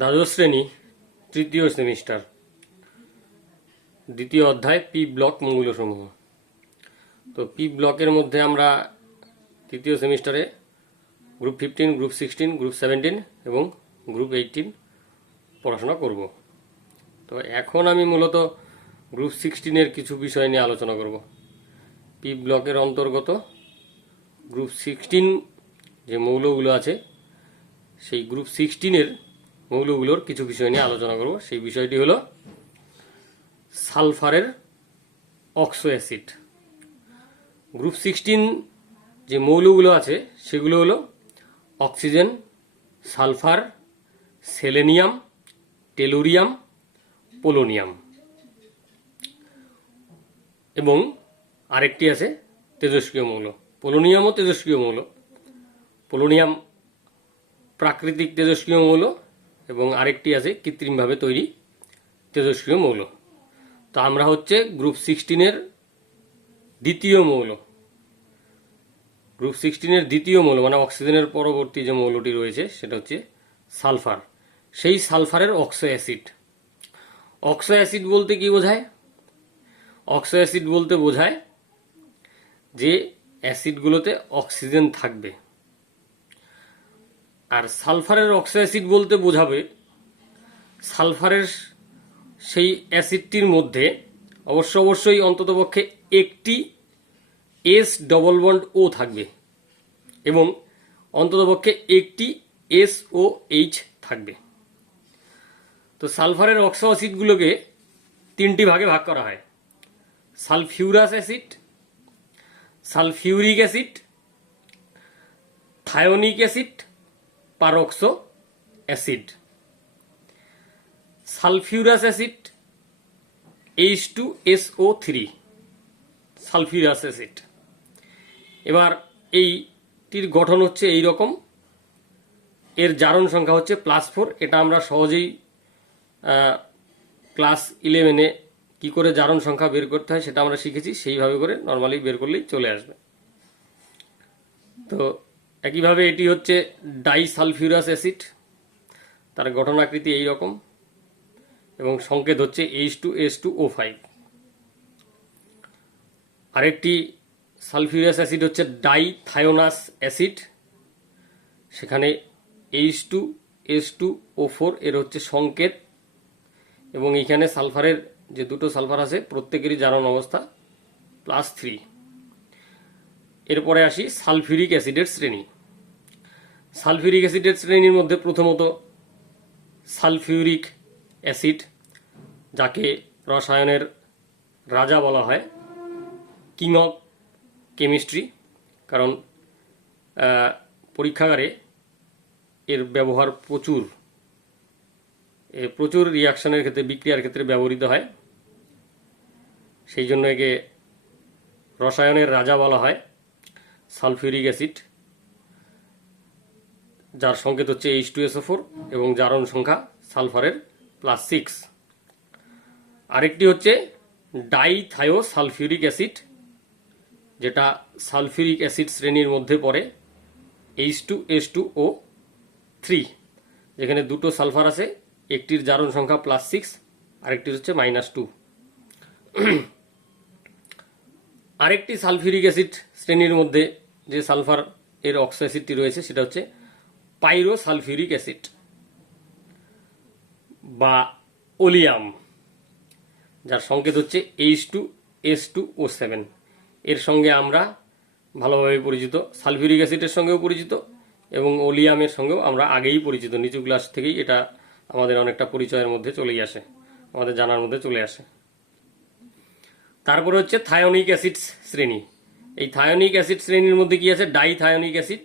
দ্বাদশ শ্রেণী তৃতীয় সেমিস্টার দ্বিতীয় অধ্যায় পি ব্লক মৌলসমূহ। তো পি ব্লকের মধ্যে আমরা তৃতীয় সেমিস্টারে গ্রুপ 15, গ্রুপ 16, গ্রুপ 17 এবং গ্রুপ 18 পড়াশোনা করব। তো এখন আমি মূলত গ্রুপ 16-এর কিছু বিষয় নিয়ে আলোচনা করব। পি ব্লকের অন্তর্গত গ্রুপ 16 যে মৌলগুলো আছে সেই গ্রুপ 16-এর মৌলগুলোর কিছু বিষয় নিয়ে আলোচনা করব। সেই বিষয়টি হলো সালফারের অক্সো অ্যাসিড। গ্রুপ 16 যে মৌলগুলো আছে সেগুলো হলো oxygen, sulphur, selenium, tellurium, polonium এবং আরেকটি আছে তেজস্ক্রিয় মৌল। পোলোনিয়ামও তেজস্ক্রিয় মৌল। পোলোনিয়াম প্রাকৃতিক তেজস্ক্রিয় মৌল এবং আরেকটি আছে কৃত্রিমভাবে তৈরি তেজস্ক্রিয় মৌল। তো আমরা হচ্ছে গ্রুপ 16-এর দ্বিতীয় মৌল। গ্রুপ 16-এর দ্বিতীয় মৌল মানে অক্সিজেনের পরবর্তী যে মৌলটি রয়েছে সেটা হচ্ছে সালফার। সেই সালফারের অক্সো অ্যাসিড। অক্সো অ্যাসিড বলতে কি বোঝায়? অক্সো অ্যাসিড বলতে বোঝায় যে অ্যাসিডগুলোতে অক্সিজেন থাকবে। আর সালফারের অক্সো অ্যাসিড বলতে বোঝাবে সালফারের সেই অ্যাসিডটির মধ্যে অবশ্যই অন্ততপক্ষে একটি এস ডবল বন্ড ও থাকবে এবং অন্ততপক্ষে একটি এসও এইচ থাকবে। তো সালফারের অক্সো অ্যাসিডগুলোকে তিনটি ভাগে ভাগ করা হয়: sulphurous acid, sulphuric acid, thionic acid, peroxo acid. Sulphurous acid H2SO3 sulphurous acid. এবার এইটির গঠন হচ্ছে এই রকম। এর জারণ সংখ্যা হচ্ছে +4। এটা আমরা সহজেই ক্লাস 11-এ কি করে জারণ সংখ্যা বের করতে হয় সেটা আমরা শিখেছি। সেইভাবে করে নর্মালি বের করলেই চলে আসবে। তো একইভাবে এটি হচ্ছে ডাইসালফিউরাস অ্যাসিড। তার গঠনাকৃতি এই রকম এবং সংকেত হচ্ছে H2S2O5। আরেকটি সালফিউরাস অ্যাসিড হচ্ছে ডাইথায়োনাস অ্যাসিড। সেখানে H2S2O4 এর হচ্ছে সংকেত এবং এইখানে সালফারের যে দুটো সালফার আছে প্রত্যেকেরই জারণ অবস্থা +3। এরপরে আসি সালফিউরিক অ্যাসিডের শ্রেণী। সালফিউরিক অ্যাসিডের শ্রেণীর মধ্যে প্রথমত সালফিউরিক অ্যাসিড, যাকে রসায়নের রাজা বলা হয়, কিং অফ কেমিস্ট্রি। কারণ পরীক্ষাগারে এর ব্যবহার প্রচুর রিয়াকশনের ক্ষেত্রে, বিক্রিয়ার ক্ষেত্রে ব্যবহৃত হয়। সেই জন্য একে রসায়নের রাজা বলা হয় সালফিউরিক অ্যাসিড, যার সংকেত হচ্ছে H2SO4 এবং জারণ সংখ্যা সালফারের +6। আরেকটি হচ্ছে ডাইথায়োসালফিউরিক অ্যাসিড, যেটা সালফিউরিক অ্যাসিড শ্রেণীর মধ্যে পড়ে, H2S2O3, যেখানে দুটো সালফার আছে, একটির জারণ সংখ্যা +6, আরেকটির হচ্ছে -2। আরেকটি সালফিউরিক অ্যাসিড শ্রেণীর মধ্যে যে সালফার এর অক্সো অ্যাসিডটি রয়েছে সেটা হচ্ছে পাইরোসালফিউরিক অ্যাসিড বা ওলিয়াম, যার সংকেত হচ্ছে H2S2O7। এর সঙ্গে আমরা ভালোভাবে পরিচিত, সালফিউরিক অ্যাসিডের সঙ্গেও পরিচিত এবং ওলিয়ামের সঙ্গেও আমরা আগেই পরিচিত। নিচু ক্লাস থেকেই এটা আমাদের অনেকটা পরিচয়ের মধ্যে চলেই আসে, আমাদের জানার মধ্যে চলে আসে। তারপরে হচ্ছে থায়োনিক অ্যাসিড শ্রেণী। এই থায়োনিক অ্যাসিড শ্রেণীর মধ্যে কি আছে? ডাইথায়োনিক অ্যাসিড,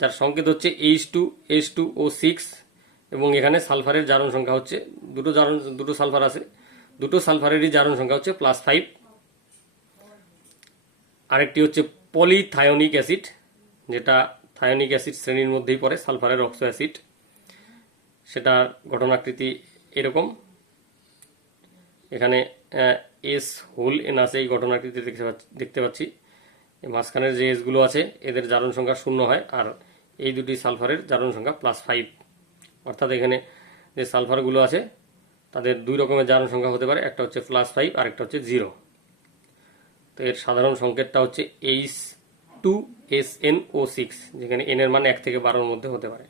যার সংকেত হচ্ছে H2S2O6 এবং এখানে সালফারের জারণ সংখ্যা হচ্ছে দুটো সালফার আছে, দুটো সালফারেরই জারণ সংখ্যা হচ্ছে +5। আরেকটি হচ্ছে পলিথায়োনিক অ্যাসিড, যেটা থায়োনিক অ্যাসিড শ্রেণীর মধ্যেই পড়ে, সালফারের অক্সো অ্যাসিড। সেটার গঠনাকৃতি এরকম। এখানে এস হোল এন আছে, এই ঘটনাকৃতি দেখতে পাচ্ছি। মাঝখানের যে এসগুলো আছে এদের জারণ সংখ্যা 0 হয়, আর এই দুটি সালফারের জারণ সংখ্যা +5, অর্থাৎ এখানে যে সালফারগুলো আছে তাদের দুই রকমের জারণ সংখ্যা হতে পারে, একটা হচ্ছে +5 আর একটা হচ্ছে 0। তো এর সাধারণ সংকেতটা হচ্ছে H2SnO6, যেখানে n এর মান 1 থেকে 12-র মধ্যে হতে পারে।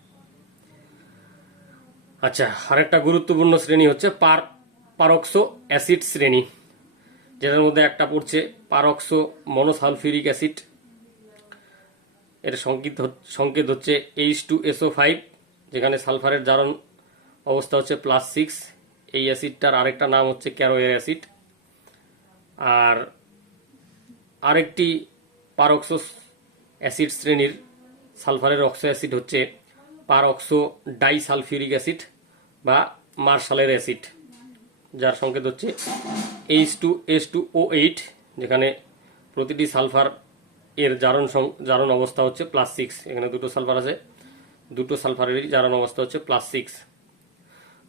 আচ্ছা, আরেকটা গুরুত্বপূর্ণ শ্রেণী হচ্ছে পারক্সো অ্যাসিড শ্রেণী, যেটার মধ্যে একটা পড়ছে পারক্সো মনোসালফিউরিক অ্যাসিড। এর সংকেত হচ্ছে H2SO5, যেখানে সালফারের জারণ অবস্থা হচ্ছে +6। এই অ্যাসিডটার আরেকটা নাম হচ্ছে ক্যারোয়ের অ্যাসিড। আর আরেকটি পারক্সো অ্যাসিড শ্রেণীর সালফারের অক্সো অ্যাসিড হচ্ছে পারক্সো ডাইসালফিউরিক অ্যাসিড বা মার্শালের অ্যাসিড, যার সংকেত হচ্ছে H2S2O8, যেখানে প্রতিটি সালফার এর জারণ অবস্থা হচ্ছে +6। এখানে দুটো সালফার আছে, দুটো সালফারেরই জারণ অবস্থা হচ্ছে +6।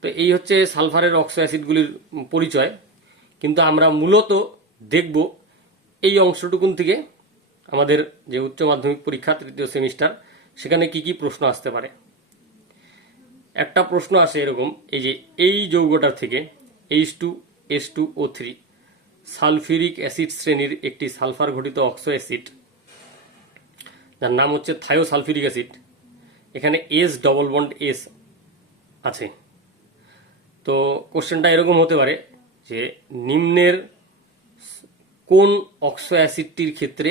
তো এই হচ্ছে সালফারের অক্সো অ্যাসিডগুলির পরিচয়। কিন্তু আমরা মূলত দেখব এই অংশটুকুন থেকে আমাদের যে উচ্চ মাধ্যমিক পরীক্ষা 3য় সেমিস্টার, সেখানে কি কি প্রশ্ন আসতে পারে। একটা প্রশ্ন আসে এরকম, এই যে এই যৌগটার থেকে H2S2O3 সালফিউরিক অ্যাসিড শ্রেণীর একটি সালফার ঘটিত অক্সো অ্যাসিড, যার নাম হচ্ছে থায়োসালফিউরিক অ্যাসিড। এখানে S+S আছে। তো কোশ্চেনটা এরকম হতে পারে যে নিম্নের কোন অক্সো অ্যাসিডটির ক্ষেত্রে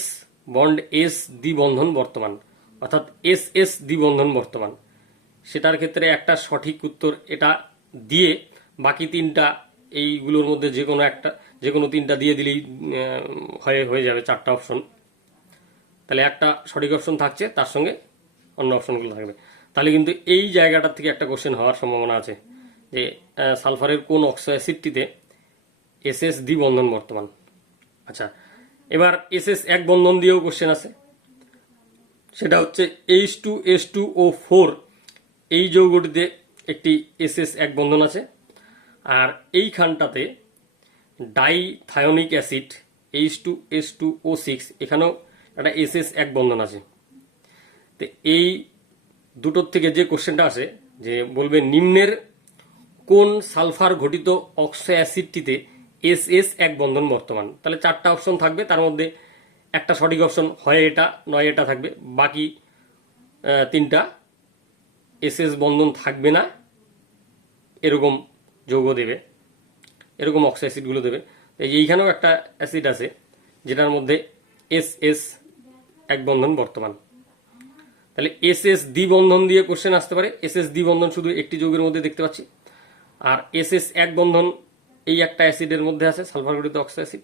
S+S দ্বিবন্ধন বর্তমান, অর্থাৎ SS দ্বিবন্ধন বর্তমান, সেটার ক্ষেত্রে একটা সঠিক উত্তর এটা দিয়ে বাকি তিনটা এইগুলোর মধ্যে যে কোনো তিনটা দিয়ে দিলেই হয়ে যাবে 4টা অপশন। তাহলে একটা সঠিক অপশন থাকছে, তার সঙ্গে অন্য অপশনগুলো থাকবে। তাহলে কিন্তু এই জায়গাটার থেকে একটা কোশ্চেন হওয়ার সম্ভাবনা আছে যে সালফারের কোন অক্সো অ্যাসিডটিতে SS দ্বিবন্ধন বর্তমান। আচ্ছা, এবার SS এক বন্ধন দিয়েও কোশ্চেন আছে, সেটা হচ্ছে H2S2O4 এই যৌগটিতে একটি SS এক বন্ধন আছে, আর এইখানটাতে ডাইথায়োনিক অ্যাসিড H2S2O6 এখানেও একটা SS এক বন্ধন আছে। তো এই দুটোর থেকে যে কোশ্চেনটা আসে যে বলবে নিম্নের কোন সালফার ঘটিত অক্সো অ্যাসিডটিতে SS এক বন্ধন বর্তমান। তাহলে 4টা অপশন থাকবে, তার মধ্যে একটা সঠিক অপশন হয় এটা, নয় এটা থাকবে, বাকি তিনটা SS বন্ধন থাকবে না এরকম যৌগ দেবে, এরকম অক্সো অ্যাসিডগুলো দেবে। এইখানেও একটা অ্যাসিড আছে যেটার মধ্যে SS এক বন্ধন বর্তমান। তাহলে SS দ্বিবন্ধন দিয়ে কোশ্চেন আসতে পারে। SS দ্বিবন্ধন শুধু একটি যৌগের মধ্যে দেখতে পাচ্ছি, আর SS এক বন্ধন এই একটা অ্যাসিডের মধ্যে আছে, সালফার ঘটিত অক্সো অ্যাসিড,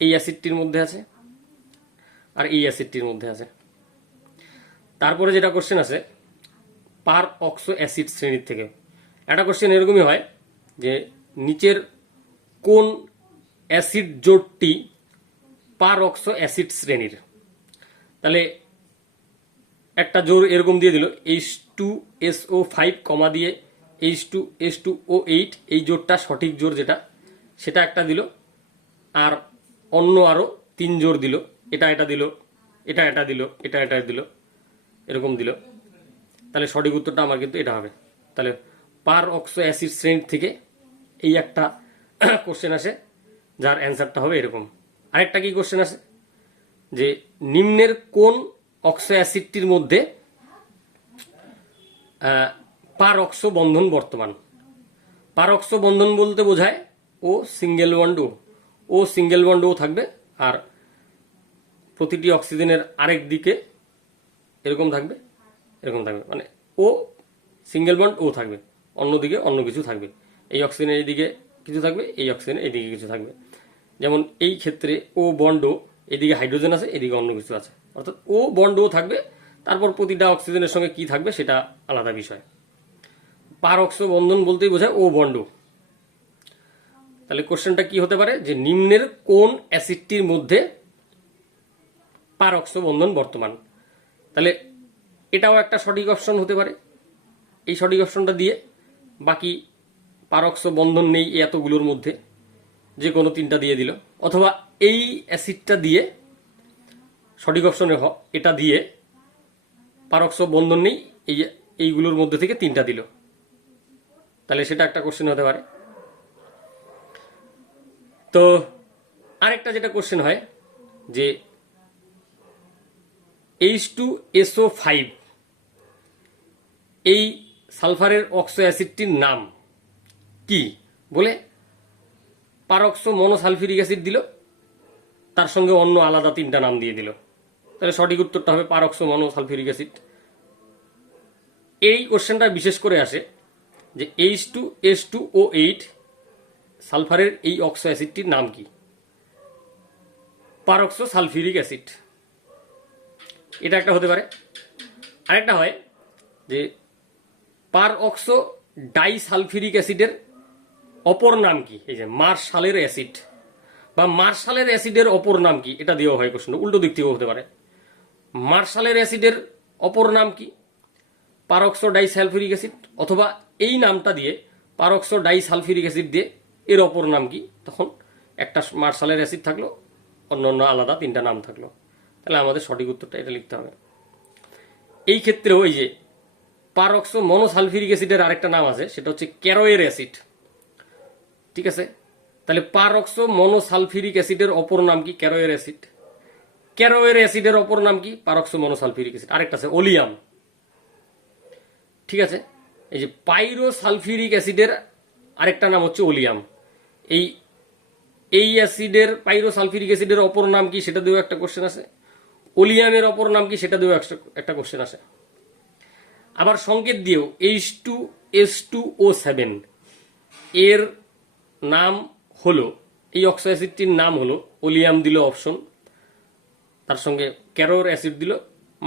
এই অ্যাসিডটির মধ্যে আছে আর এই অ্যাসিডটির মধ্যে আছে। তারপরে যেটা কোশ্চেন আছে পার অক্সো অ্যাসিড শ্রেণীর থেকে, একটা কোশ্চেন এরকমই হয় যে নিচের কোন অ্যাসিড জোটটি পার অক্সো অ্যাসিড শ্রেণীর। তাহলে একটা জোর এরকম দিয়ে দিল H2SO5 কমা দিয়ে H2S2O8, এই জোরটা সঠিক জোর যেটা সেটা একটা দিল, আর অন্য আরো 3 জোর দিল, এটা দিল, এটা দিল, এটা দিল, এরকম দিল। তাহলে সঠিক উত্তরটা আমার কিন্তু এটা হবে। তাহলে পার অক্সো অ্যাসিড শ্রেণী থেকে এই একটা কোশ্চেন আসে, যার অ্যান্সারটা হবে এরকম। আরেকটা কি কোশ্চেন আসে যে নিম্নের কোন অক্সো অ্যাসিডটির মধ্যে পার অক্সো বন্ধন বর্তমান। পার অক্সো বন্ধন বলতে বোঝায় ও সিঙ্গেল বন্ড ও থাকবে, আর প্রতিটি অক্সিজেনের আরেক দিকে এরকম থাকবে, মানে ও সিঙ্গেল বন্ড ও থাকবে, অন্যদিকে অন্য কিছু থাকবে। এই অক্সিজেনের এইদিকে কিছু থাকবে, এই অক্সিজেনের এইদিকে কিছু থাকবে। যেমন এই ক্ষেত্রে ও বন্ড ও, এদিকে হাইড্রোজেন আছে, এদিকে অন্য কিছু আছে, অর্থাৎ ও বন্ড ও থাকবে, তারপর প্রতিটা অক্সিজেনের সঙ্গে কি থাকবে সেটা আলাদা বিষয়। পার অক্সো বন্ধন বলতেই বোঝায় ও বন্ড ও। তাহলে কোশ্চেনটা কি হতে পারে যে নিম্নের কোন অ্যাসিডটির মধ্যে পার অক্সো বন্ধন বর্তমান। তাহলে এটাও একটা সঠিক অপশন হতে পারে। এই সঠিক অপশনটা দিয়ে বাকি পার অক্সো বন্ধন নেই এতগুলোর মধ্যে যে কোনো তিনটা দিয়ে দিল, অথবা এই অ্যাসিডটা দিয়ে সঠিক অপশনে এটা দিয়ে পার অক্সো বন্ধন নেই এইগুলোর মধ্যে থেকে তিনটা দিল, তাহলে সেটা একটা কোশ্চেন হতে পারে। তো আরেকটা যেটা কোশ্চেন হয় যে H2SO5 এই সালফারের অক্সো অ্যাসিডটির নাম কি বলে পারক্সো মনোসালফিউরিক অ্যাসিড দিল, তার সঙ্গে অন্য আলাদা 3টা নাম দিয়ে দিল। তাহলে সঠিক উত্তরটা হবে পারক্সো মনোসালফিউরিক অ্যাসিড। এই কোশ্চেনটা বিশেষ করে আসে যে H2S2O8 সালফারের এই অক্সো অ্যাসিডটির নাম কি? পারক্সো সালফিউরিক অ্যাসিড, এটা একটা হতে পারে। আরেকটা হয় যে পারঅক্সো ডাইসালফিউরিক অ্যাসিডের অপর নাম কি? এই যে মার্শালের অ্যাসিড বা মার্শালের অ্যাসিডের অপর নাম কি, এটা দিয়েও হয় কোশ্চেন। উল্টো দিক থেকেও হতে পারে। মার্শালের অ্যাসিডের অপর নাম কি? পারক্সো ডাইসালফিউরিক অ্যাসিড, অথবা এই নামটা দিয়ে পারক্সো ডাইসালফিউরিক অ্যাসিড দিয়ে এর অপর নাম কি? তখন একটা মার্শালের অ্যাসিড থাকলো, অন্য অন্য আলাদা 3টা নাম থাকলো। তাহলে আমাদের সঠিক উত্তরটা এটা লিখতে হবে। এই ক্ষেত্রেও এই যে পারক্সো মনোসালফিউরিক অ্যাসিডের আরেকটা নাম আছে, সেটা হচ্ছে ক্যারোয়ের অ্যাসিড। ঠিক আছে, তাহলে পারক্সো মনোসালফিউরিক অ্যাসিডের অপর নাম কি? ক্যারোয়ের অ্যাসিড। ক্যারোয়ের অ্যাসিডের অপর নাম কি? পারক্সো মনোসালফিউরিক অ্যাসিড। আরেকটা আছে ওলিয়াম। ঠিক আছে, এই যে পাইরোসালফিউরিক অ্যাসিডের আরেকটা নাম হচ্ছে ওলিয়াম। এই অ্যাসিডের পাইরোসালফিউরিক অ্যাসিডের অপর নাম কি সেটা দিয়েও একটা কোশ্চেন আছে। ওলিয়ামের অপর নাম কি সেটা দিয়েও একটা কোশ্চেন আছে। আবার সংকেত দিয়েও H2S2O7 এর নাম হলো, এই অক্সো অ্যাসিডটির নাম হলো ওলিয়াম দিল অপশন, তার সঙ্গে ক্যারোর অ্যাসিড দিল,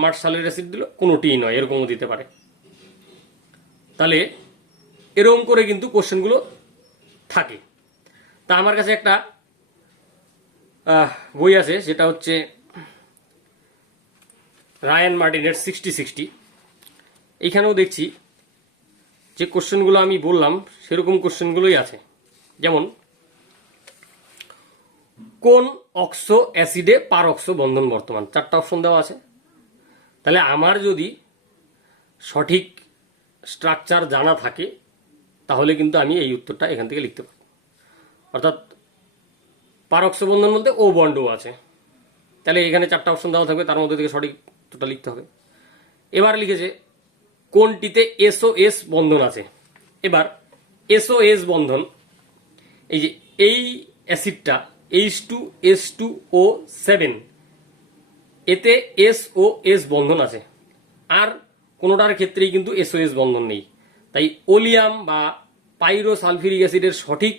মার্শালের অ্যাসিড দিল, কোনোটিই নয়, এরকমও দিতে পারে। তাহলে এরকম করে কিন্তু কোশ্চেনগুলো থাকে। তা আমার কাছে একটা বই আছে, সেটা হচ্ছে রায়ান মার্টিনের 60-60। এইখানেও দেখছি যে কোশ্চেনগুলো আমি বললাম সেরকম কোশ্চেনগুলোই আছে। যেমন কোন অক্সো অ্যাসিডে পারঅক্সো বন্ধন বর্তমান, 4টা অপশন দেওয়া আছে। তাহলে আমার যদি সঠিক স্ট্রাকচার জানা থাকে তাহলে কিন্তু আমি এই উত্তরটা এখান থেকে লিখতে পারবো। অর্থাৎ পারঅক্সো বন্ধন বলতে ও বন্ডও আছে, তাহলে এখানে 4টা অপশন দেওয়া থাকবে, তার মধ্যে থেকে সঠিক উত্তরটা লিখতে হবে। এবার লিখেছে কোনটিতে SOS বন্ধন আছে। এবার SOS বন্ধন, এই যে এই অ্যাসিডটা H2S2O7 এতে SOS বন্ধন আছে, আর কোনোটার ক্ষেত্রেই কিন্তু SOS বন্ধন নেই। তাই ওলিয়াম বা পাইরোসালফিউরিক অ্যাসিডের সঠিক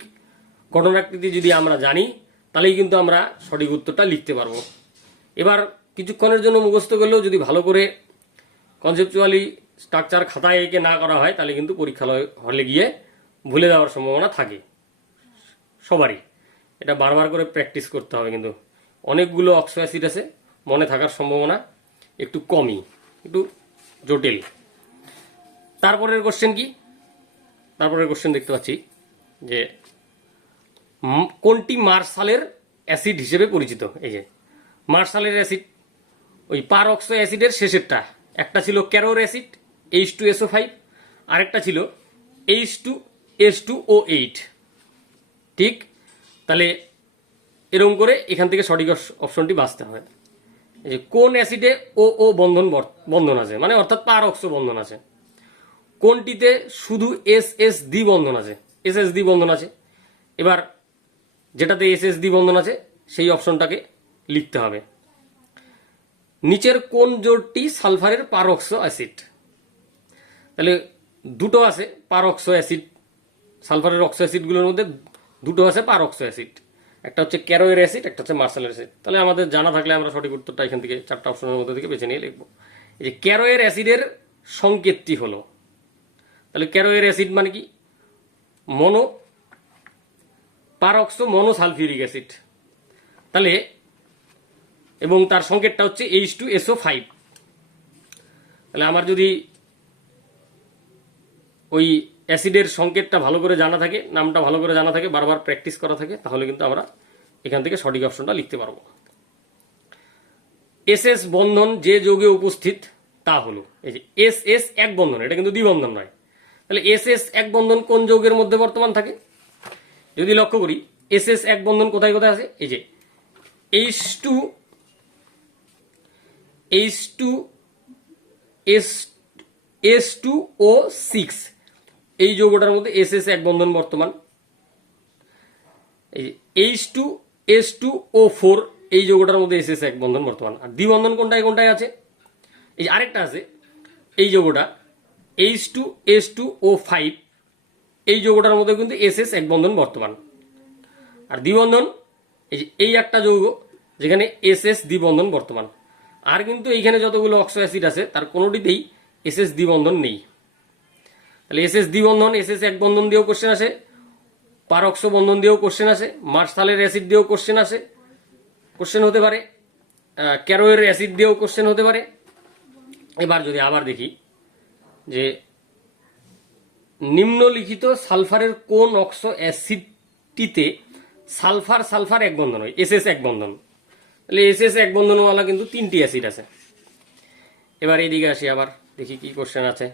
ঘটনাকৃতি যদি আমরা জানি তাহলেই কিন্তু আমরা সঠিক উত্তরটা লিখতে পারবো। এবার কিছুক্ষণের জন্য মুখস্থ করলেও যদি ভালো করে কনসেপচুয়ালি স্ট্রাকচার খাতায় এঁকে না করা হয় তাহলে কিন্তু পরীক্ষা হলে গিয়ে ভুলে যাওয়ার সম্ভাবনা থাকে সবারই। এটা বারবার করে প্র্যাকটিস করতে হবে, কিন্তু অনেকগুলো অক্সো অ্যাসিড আছে, মনে থাকার সম্ভাবনা একটু কমই, একটু জটিল। তারপরের কোশ্চেন কি? তারপরের কোশ্চেন দেখতে পাচ্ছি যে কোনটি মার্শালের অ্যাসিড হিসেবে পরিচিত। এই যে মার্শালের অ্যাসিড, ওই পারঅক্সো অ্যাসিডের শেষেরটা, একটা ছিল ক্যারোর অ্যাসিড H2SO5, আরেকটা ছিল H2S2O8। ঠিক, তাহলে এরকম করে এখান থেকে সঠিক অপশনটি বাঁচতে হবে। এই যে কোন অ্যাসিডে ও বন্ধন আছে, মানে অর্থাৎ পারঅক্সো বন্ধন আছে। কোনটিতে শুধু SSD বন্ধন আছে, SSD বন্ধন আছে। এবার যেটাতে SSD বন্ধন আছে সেই অপশনটাকে লিখতে হবে। নিচের কোন জোটটি সালফারের পারঅক্সো অ্যাসিড? তাহলে দুটো আছে পারঅক্সো অ্যাসিড, সালফারের অক্সো অ্যাসিডগুলোর মধ্যে দুটো আছে পারঅক্সো অ্যাসিড, একটা হচ্ছে ক্যারোয়ের অ্যাসিড, একটা হচ্ছে মার্শালের অ্যাসিড। তাহলে আমাদের জানা থাকলে আমরা সঠিক উত্তরটা এখান থেকে 4টা অপশনের মধ্যে থেকে বেছে নিয়ে লিখবো। এই যে ক্যারোয়ের অ্যাসিডের সংকেতটি হলো, তাহলে ক্যারোয়ের অ্যাসিড মানে কি? পারঅক্সো মনোসালফিউরিক অ্যাসিড। তাহলে এবং তার সংকেতটা হচ্ছে H2SO5। তাহলে আমার যদি ওই অ্যাসিডের সংকেতটা ভালো করে জানা থাকে, নামটা ভালো করে জানা থাকে, বারবার প্র্যাকটিস করা থাকে, তাহলে কিন্তু আমরা এখান থেকে সঠিক অপশনটা লিখতে পারবো। SS বন্ধন যে যৌগে উপস্থিত তা হলো, এই যে SS এক বন্ধন, এটা কিন্তু দ্বিবন্ধন নয়। তাহলে এসএস এক বন্ধন কোন যৌগের মধ্যে বর্তমান থাকে? যদি লক্ষ্য করি এসএস এক বন্ধন কোথায় কোথায় আছে, এই যে H2 S2O6 এই যৌগটার মধ্যে এসএস এক বন্ধন বর্তমান। এই H2S2O4 এই যৌগটার মধ্যে এসএস এক বন্ধন বর্তমান। আর দ্বিবন্ধন কোনটায় কোনটায় আছে, এই যে আরেকটা আছে এই যৌগটা H2S2O5 এই যৌগটার মধ্যে কিন্তু এসএস এক বন্ধন বর্তমান। আর দ্বিবন্ধন এই যে এই একটা যৌগ যেখানে এসএস দ্বিবন্ধন বর্তমান। আর কিন্তু এইখানে যতগুলো অক্সো অ্যাসিড আছে তার কোনোটিতেই এসএস দ্বিবন্ধন নেই। তাহলে এসএস দ্বিবন্ধন এসএস এক বন্ধন দিয়েও কোশ্চেন আসে, পারঅক্সো বন্ধন দিয়েও কোশ্চেন আসে, মার্শালের অ্যাসিড দিয়েও কোশ্চেন আসে, কোশ্চেন হতে পারে, ক্যারোয়ের অ্যাসিড দিয়েও কোশ্চেন হতে পারে। এবার যদি আবার দেখি যে নিম্নলিখিত সালফারের কোন অক্সো অ্যাসিডটিতে সালফার সালফার এক বন্ধন হয়, এসএস এক বন্ধন। তাহলে এসএস এক বন্ধনওয়ালা কিন্তু 3টি অ্যাসিড আছে। এবার এইদিকে আসি, আবার দেখি কি কোশ্চেন আছে।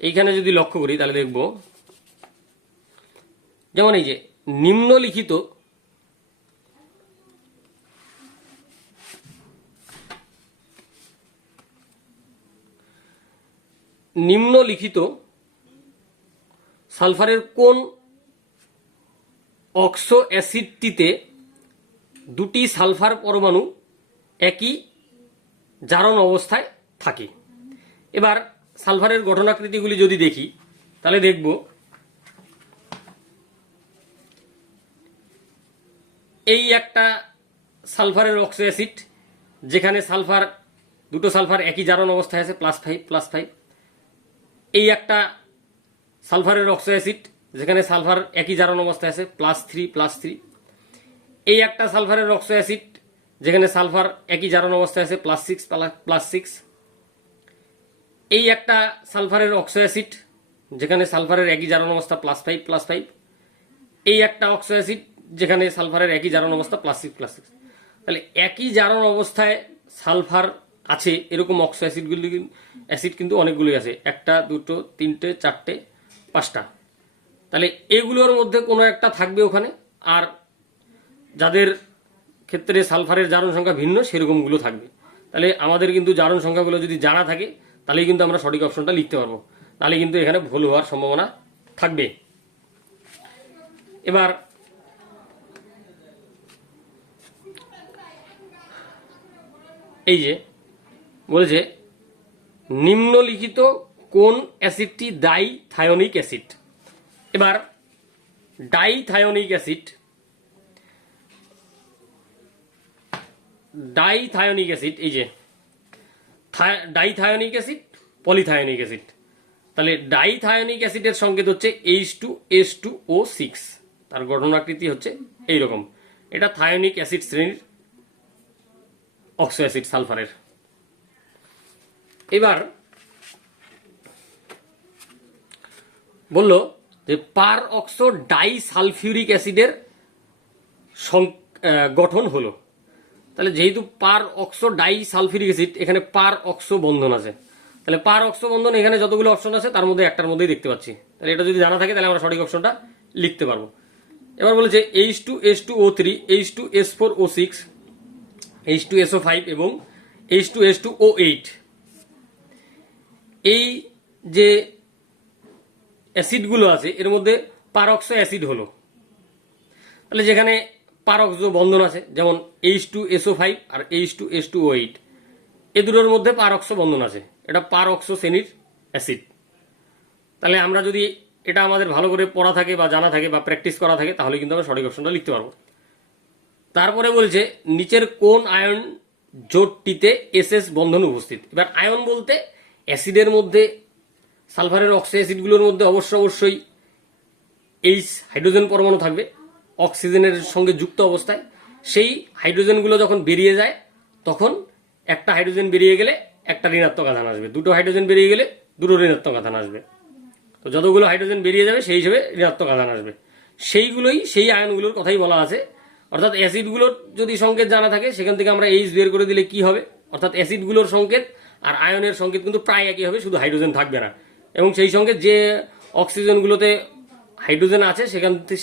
এইখানে যদি লক্ষ্য করি তাহলে দেখব যেমন এই যে নিম্নলিখিত সালফারের কোন অক্সো অ্যাসিডটিতে দুটি সালফার পরমাণু একই জারণ অবস্থায় থাকে। এবার সালফারের গঠনাকৃতিগুলি যদি দেখি তাহলে দেখব এই একটা সালফারের অক্সো অ্যাসিড যেখানে সালফার দুটো সালফার একই জারণ অবস্থায় আছে +5+5। এই একটা সালফারের অক্সো অ্যাসিড যেখানে সালফার একই জারণ অবস্থায় আছে +3+3। এই একটা সালফারের অক্সো অ্যাসিড যেখানে সালফার একই জারণ অবস্থায় আছে +6+6। এই একটা সালফারের অক্সো অ্যাসিড যেখানে সালফারের একই জারণ অবস্থা +5+5। এই একটা অক্সো অ্যাসিড যেখানে সালফারের একই জারণ অবস্থা +6+6। তাহলে একই জারণ অবস্থায় সালফার আছে এরকম অক্সো অ্যাসিড কিন্তু অনেকগুলোই আছে, 1 2 3 4 5টা। তাহলে এগুলোর মধ্যে কোনো একটা থাকবে ওখানে, আর যাদের ক্ষেত্রে সালফারের জারণ সংখ্যা ভিন্ন সেরকমগুলো থাকবে। তাহলে আমাদের কিন্তু জারণ সংখ্যাগুলো যদি জানা থাকে তাহলেই কিন্তু আমরা সঠিক অপশনটা লিখতে পারবো, তাহলে কিন্তু এখানে ভুল হওয়ার সম্ভাবনা থাকবে। এবার এই যে বলেছে নিম্নলিখিত কোন অ্যাসিডটি ডাইথায়োনিক অ্যাসিড। এবার ডাইথায়োনিক অ্যাসিড এই যে ডাইথায়োনিক অ্যাসিড পলিথায়োনিক অ্যাসিড। তাহলে ডাইথায়োনিক অ্যাসিডের সংকেত হচ্ছে H2S2O6, তার গঠনাকৃতি হচ্ছে এইরকম। এটা থায়োনিক অ্যাসিড শ্রেণীর অক্সো অ্যাসিড সালফারের। এবার বলল যে পার অক্সো ডাইসালফিউরিক অ্যাসিডের গঠন হলো। তাহলে যেহেতু পার অক্সো ডাইসালফিউরিক অ্যাসিড এখানে পার অক্সো বন্ধন আছে, তাহলে পার অক্সো বন্ধন এখানে যতগুলো অপশন আছে তার মধ্যে একটার মধ্যেই দেখতে পাচ্ছি। তাহলে এটা যদি জানা থাকে তাহলে আমরা সঠিক অপশনটা লিখতে পারবো। এবার বলেছে H2S2O3, H2S4O6, H2SO5 এবং H2S2O8 এই যে অ্যাসিডগুলো আছে এর মধ্যে পারঅক্সো অ্যাসিড হলো। তাহলে যেখানে পারঅক্সো বন্ধন আছে যেমন H2SO5 আর H2S2O8 এই দুটোর মধ্যে পারঅক্সো বন্ধন আছে, এটা পারঅক্সো শ্রেণীর অ্যাসিড। তাহলে আমরা যদি এটা আমাদের ভালো করে পড়া থাকে বা জানা থাকে বা প্র্যাকটিস করা থাকে তাহলে কিন্তু আমরা সঠিক অপশনটা লিখতে পারবো। তারপরে বলছে নিচের কোন আয়ন জোটটিতে এসএস বন্ধন উপস্থিত। এবার আয়ন বলতে অ্যাসিডের মধ্যে সালফারের অক্সো অ্যাসিডগুলোর মধ্যে অবশ্যই এইচ হাইড্রোজেন পরমাণু থাকবে অক্সিজেনের সঙ্গে যুক্ত অবস্থায়। সেই হাইড্রোজেনগুলো যখন বেরিয়ে যায় তখন একটা হাইড্রোজেন বেরিয়ে গেলে একটা ঋণাত্মক আধান আসবে, দুটো হাইড্রোজেন বেরিয়ে গেলে দুটো ঋণাত্মক আধান আসবে। তো যতগুলো হাইড্রোজেন বেরিয়ে যাবে সেই হিসেবে ঋণাত্মক আধান আসবে, সেই আয়নগুলোর কথাই বলা আছে। অর্থাৎ অ্যাসিডগুলোর যদি সংকেত জানা থাকে সেখান থেকে আমরা এইচ বের করে দিলে কি হবে, অর্থাৎ অ্যাসিডগুলোর সংকেত আর আয়নের সংকেত কিন্তু প্রায় একই হবে, শুধু হাইড্রোজেন থাকবে না। এবং সেই সঙ্গে যে অক্সিজেনগুলোতে হাইড্রোজেন আছে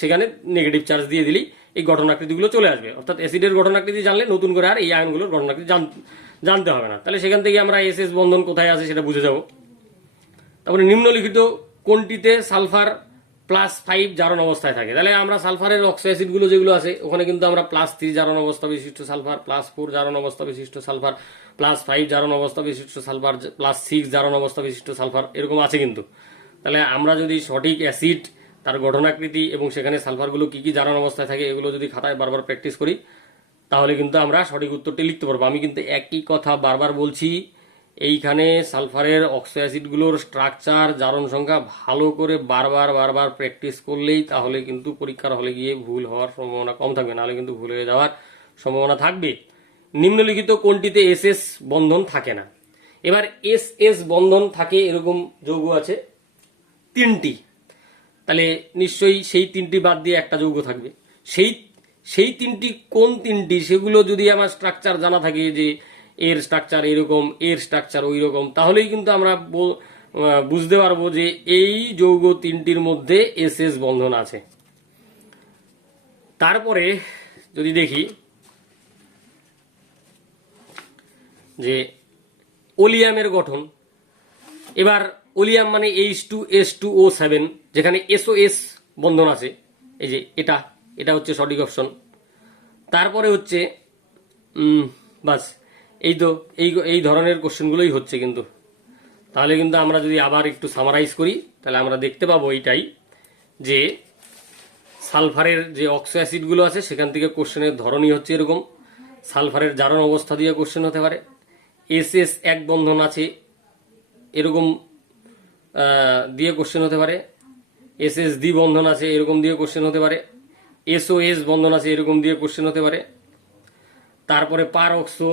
সেখানে নেগেটিভ চার্জ দিয়ে দিলেই এই গঠনাকৃতিগুলো চলে আসবে। অর্থাৎ অ্যাসিডের গঠনাকৃতি জানলে নতুন করে আর এই আয়নগুলোর গঠনাকৃতি জানতে হবে না। তাহলে সেখান থেকে আমরা এসএস বন্ধন কোথায় আছে সেটা বুঝে যাব। তারপরে নিম্নলিখিত কোনটিতে সালফার +5 জারণ অবস্থায় থাকে? তাহলে আমরা সালফারের অক্সো অ্যাসিডগুলো যেগুলো আছে ওখানে কিন্তু আমরা +3 জারণ অবস্থা বিশিষ্ট সালফার, +4 জারণ অবস্থা বিশিষ্ট সালফার, +5 জারণ অবস্থা বিশিষ্ট সালফার, +6 জারণ অবস্থা বিশিষ্ট সালফার এরকম আছে কিন্তু। তাহলে আমরা যদি সঠিক অ্যাসিড, তার গঠনাকৃতি এবং সেখানে সালফারগুলো কি কি জারণ অবস্থায় থাকে এগুলো যদি খাতায় বারবার প্র্যাকটিস করি তাহলে কিন্তু আমরা সঠিক উত্তরটি লিখতে পারবো। আমি কিন্তু একই কথা বারবার বলছি, এইখানে সালফারের অক্সো অ্যাসিডগুলোর স্ট্রাকচার, জারণ সংখ্যা ভালো করে বারবার প্র্যাকটিস করলেই তাহলে কিন্তু পরীক্ষার হলে গিয়ে ভুল হওয়ার সম্ভাবনা কম থাকবে, নাহলে কিন্তু ভুল হয়ে যাওয়ার সম্ভাবনা থাকবে। নিম্নলিখিত কোনটিতে এসএস বন্ধন থাকে না? এবার এসএস বন্ধন থাকে এরকম যৌগ আছে 3টি, তাহলে নিশ্চয়ই সেই 3টি বাদ দিয়ে একটা যৌগ থাকবে। সেই 3টি কোন 3টি সেগুলো যদি আমার স্ট্রাকচার জানা থাকে যে এর স্ট্রাকচার এরকম, এর স্ট্রাকচার ওই রকম, তাহলেই কিন্তু আমরা বুঝতে পারবো যে এই যৌগ 3টির মধ্যে এসএস বন্ধন আছে। তারপরে যদি দেখি যে ওলিয়ামের গঠন, এবার ওলিয়াম মানে H2S2O7, যেখানে SOS বন্ধন আছে, এই যে এটা হচ্ছে সঠিক অপশন। তারপরে হচ্ছে বাস এই ধরনের কোশ্চেনগুলোই হচ্ছে কিন্তু। তাহলে কিন্তু আমরা যদি আবার একটু সামারাইজ করি তাহলে আমরা দেখতে পাবো এইটাই যে সালফারের যে অক্সো অ্যাসিডগুলো আছে সেখান থেকে কোশ্চেনের ধরনই হচ্ছে এরকম। সালফারের জারণ অবস্থা দিয়ে কোশ্চেন হতে পারে, এসএস এক বন্ধন আছে এরকম দিয়ে কোশ্চেন হতে পারে, এসএস দ্বি বন্ধন আছে এরকম দিয়ে কোশ্চেন হতে পারে, এসওএস বন্ধন আছে এরকম দিয়ে কোশ্চেন হতে পারে, তারপরে পার অক্সো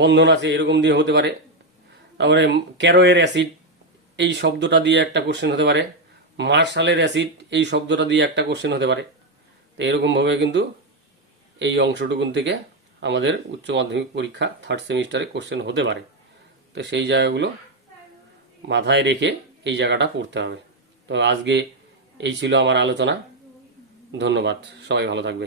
বন্ধন আছে এরকম দিয়ে হতে পারে, তারপরে ক্যারোয়ের অ্যাসিড এই শব্দটা দিয়ে একটা কোশ্চেন হতে পারে, মার্শালের অ্যাসিড এই শব্দটা দিয়ে একটা কোশ্চেন হতে পারে। তো এরকমভাবে কিন্তু এই অংশটুকুন থেকে আমাদের উচ্চ মাধ্যমিক পরীক্ষা 3rd সেমিস্টারে কোশ্চেন হতে পারে। তো সেই জায়গাগুলো মাথায় রেখে এই জায়গাটা পড়তে হবে। তো আজকে এই ছিল আমার আলোচনা। ধন্যবাদ, সবাই ভালো থাকবে।